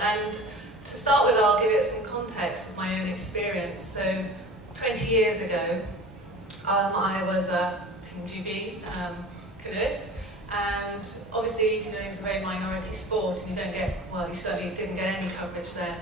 And to start with, I'll give it some context of my own experience. So 20 years ago, I was a Team GB canoeist, and obviously canoeing is a very minority sport, and you don't get, well, you certainly didn't get any coverage there.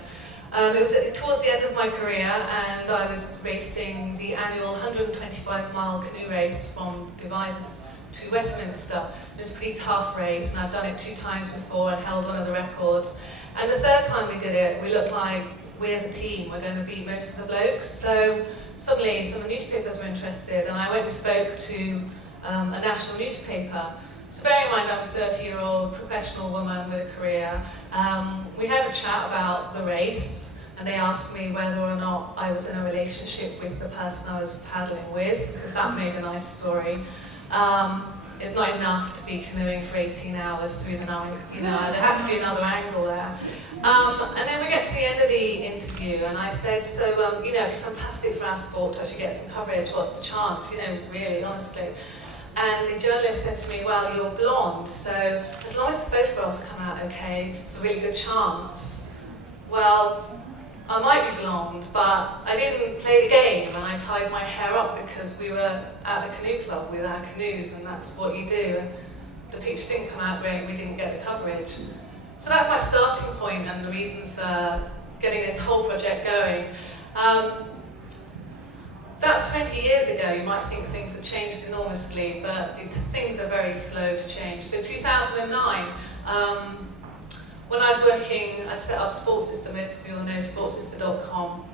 It was towards the end of my career, and I was racing the annual 125-mile canoe race from Devizes to Westminster. It was a pretty tough race, and I've done it 2 times before and held one of the records. And the 3rd time we did it, we looked like we as a team were going to beat most of the blokes. So suddenly some of the newspapers were interested, and I went and spoke to a national newspaper. So bearing in mind I'm a 30-year-old professional woman with a career, we had a chat about the race, and they asked me whether or not I was in a relationship with the person I was paddling with, because that made a nice story. It's not enough to be canoeing for 18 hours through the night, you know, there had to be another angle there. And then we get to the end of the interview, and I said, so, you know, it'd be fantastic for our sport to actually get some coverage, what's the chance, you know, really, honestly. And the journalist said to me, well, you're blonde, so as long as the photographs come out okay, it's a really good chance. Well, I might be blonde, but I didn't play the game, and I tied my hair up because we were at the canoe club with our canoes, and that's what you do. And the picture didn't come out great, we didn't get the coverage. So that's my starting point and the reason for getting this whole project going. That's 20 years ago. You might think things have changed enormously, but things are very slow to change. So 2009, when I was working, I set up Sports Sister, most of you all know sportsister.com,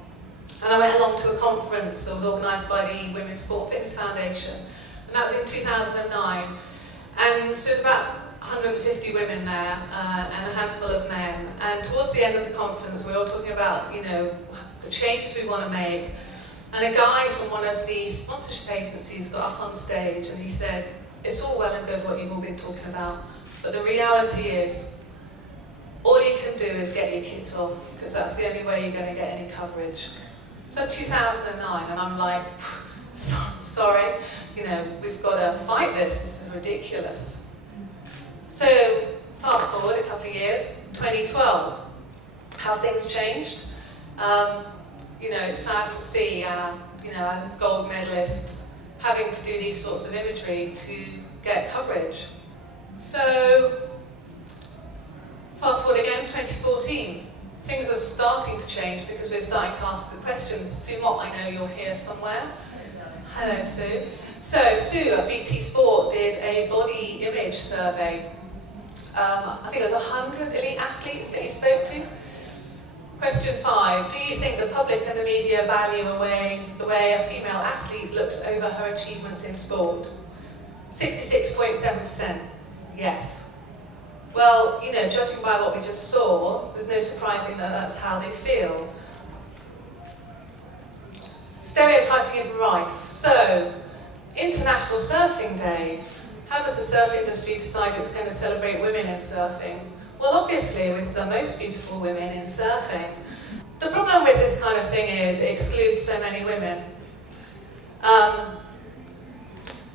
and I went along to a conference that was organised by the Women's Sport Fitness Foundation, and that was in 2009. And so there was about 150 women there, and a handful of men. And towards the end of the conference, we were all talking about, you know, the changes we want to make. And a guy from one of the sponsorship agencies got up on stage and he said, it's all well and good what you've all been talking about, but the reality is, all you can do is get your kit off, because that's the only way you're going to get any coverage. So that's 2009, and I'm like, sorry, you know, we've got to fight this is ridiculous. So, fast forward a couple of years, 2012, how things changed. You know, it's sad to see, you know, our gold medalists having to do these sorts of imagery to get coverage. So, fast forward again, 2014. Things are starting to change because we're starting to ask the questions. Sue Mott, I know you're here somewhere. Hello, Sue. So, Sue at BT Sport did a body image survey. I think it was 100 elite athletes that you spoke to. Question 5, do you think the public and the media value the way a female athlete looks over her achievements in sport? 66.7%, yes. Well, you know, judging by what we just saw, there's no surprising that that's how they feel. Stereotyping is rife. So, International Surfing Day. How does the surf industry decide it's going to celebrate women in surfing? Well, obviously, with the most beautiful women in surfing. The problem with this kind of thing is it excludes so many women.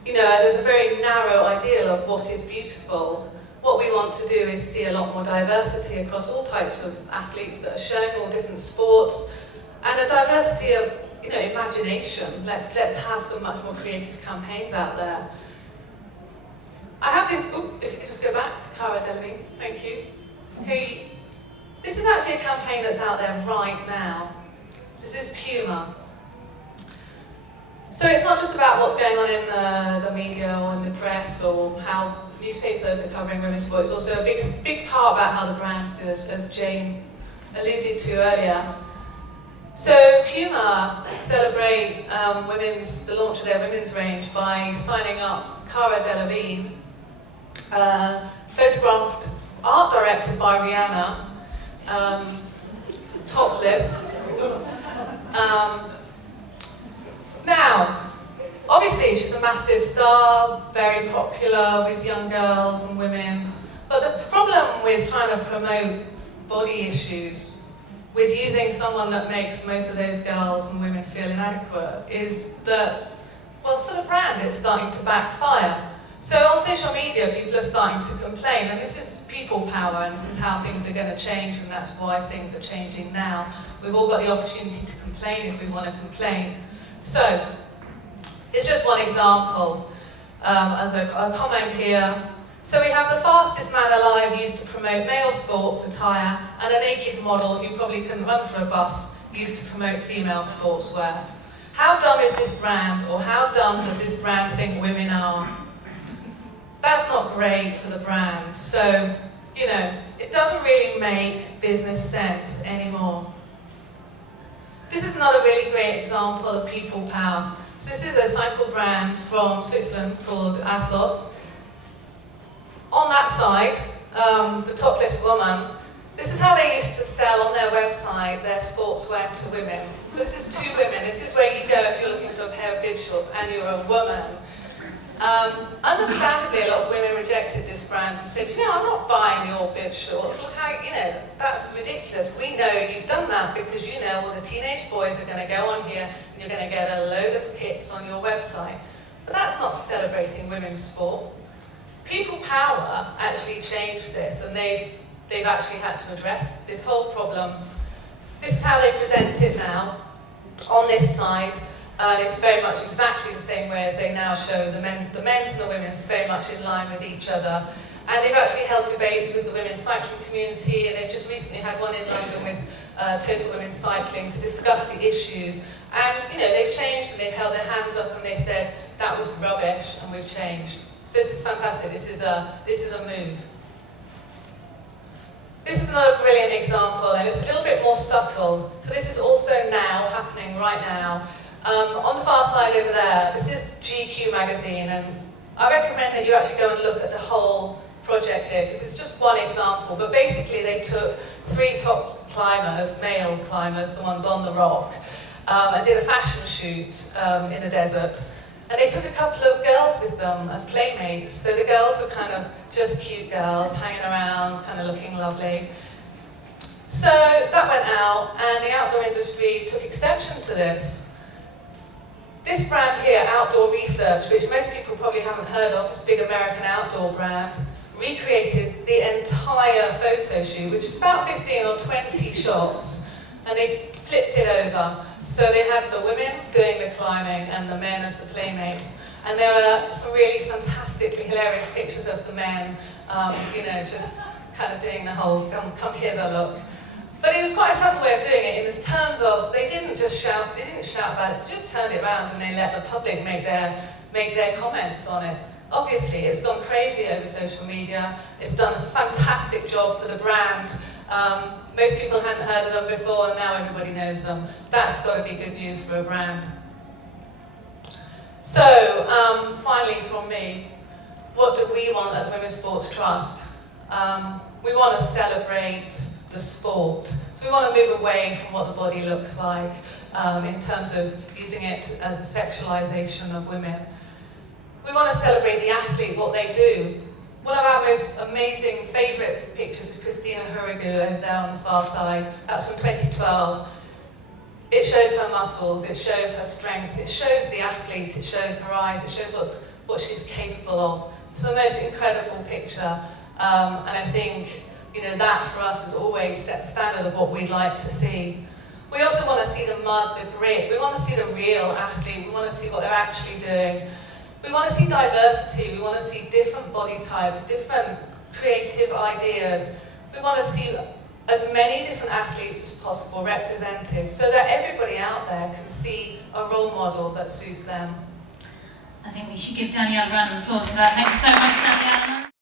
You know, there's a very narrow ideal of what is beautiful. What we want to do is see a lot more diversity across all types of athletes that are showing all different sports, and a diversity of, you know, imagination. Let's have some much more creative campaigns out there. I have this, if you could just go back to Cara Delevingne, thank you. Okay, this is actually a campaign that's out there right now. This is Puma. So it's not just about what's going on in the media or in the press or how newspapers are covering women's sport. It's also a big part about how the brands do, as Jane alluded to earlier. Puma celebrate the launch of their women's range by signing up Cara Delevingne, photographed, art directed by Rihanna, topless. Now, obviously she's a massive star, very popular with young girls and women, but the problem with trying to promote body issues, with using someone that makes most of those girls and women feel inadequate, is that, well, for the brand it's starting to backfire. So on social media people are starting to complain, and this is people power, and this is how things are going to change, and that's why things are changing now. We've all got the opportunity to complain if we want to complain. So, it's just one example as a comment here. So we have the fastest man alive used to promote male sports attire, and a naked model who probably couldn't run for a bus used to promote female sportswear. How dumb is this brand, or how dumb does this brand think women are? That's not great for the brand. So, you know, it doesn't really make business sense anymore. This is another really great example of people power. So this is a cycle brand from Switzerland called ASOS. On that side, the topless woman, this is how they used to sell on their website their sportswear to women. So this is two women. This is where you go if you're looking for a pair of bib shorts and you're a woman. Understandably, a lot of women rejected this brand and said, you know, I'm not buying your bib shorts. Look how, you know, that's ridiculous. We know you've done that because you know all the teenage boys are going to go on here and you're going to get a load of hits on your website. But that's not celebrating women's sport. People Power actually changed this, and they've actually had to address this whole problem. This is how they present it now. On this side, it's very much exactly the same way as they now show the men's and the women's very much in line with each other. And they've actually held debates with the women's cycling community, and they've just recently had one in London with Total Women's Cycling to discuss the issues. And you know, they've changed, and they've held their hands up and they said, that was rubbish and we've changed. So this is fantastic, this is a move. This is another brilliant example, and it's a little bit more subtle. So this is also now, happening right now. On the far side over there, this is GQ magazine, and I recommend that you actually go and look at the whole project here. This is just one example, but basically they took 3 top climbers, male climbers, the ones on the rock, and did a fashion shoot in the desert. And they took a couple of girls with them as playmates. So the girls were kind of just cute girls, hanging around, kind of looking lovely. So that went out, and the outdoor industry took exception to this. This brand here, Outdoor Research, which most people probably haven't heard of, this big American outdoor brand, recreated the entire photo shoot, which is about 15 or 20 shots, and they flipped it over. So they had the women doing the climbing and the men as the playmates. And there are some really fantastically hilarious pictures of the men, you know, just kind of doing the whole come hither look. But it was quite a subtle way of doing it in terms of they didn't just shout, they didn't shout about it, they just turned it around and they let the public make their comments on it. Obviously, it's gone crazy over social media. It's done a fantastic job for the brand. Most people hadn't heard of them before, and now everybody knows them. That's got to be good news for a brand. So, finally from me, what do we want at Women's Sports Trust? We want to celebrate the sport. So we want to move away from what the body looks like in terms of using it as a sexualization of women. We want to celebrate the athlete, what they do. One of our most amazing favourite pictures is Christina Hurrigu over there on the far side. That's from 2012. It shows her muscles, it shows her strength, it shows the athlete, it shows her eyes, it shows what she's capable of. It's the most incredible picture, and I think that for us has always set the standard of what we'd like to see. We also want to see the mud, the grit. We want to see the real athlete. We want to see what they're actually doing. We want to see diversity. We want to see different body types, different creative ideas. We want to see as many different athletes as possible represented so that everybody out there can see a role model that suits them. I think we should give Danielle a round of applause for that. Thank you so much, Danielle.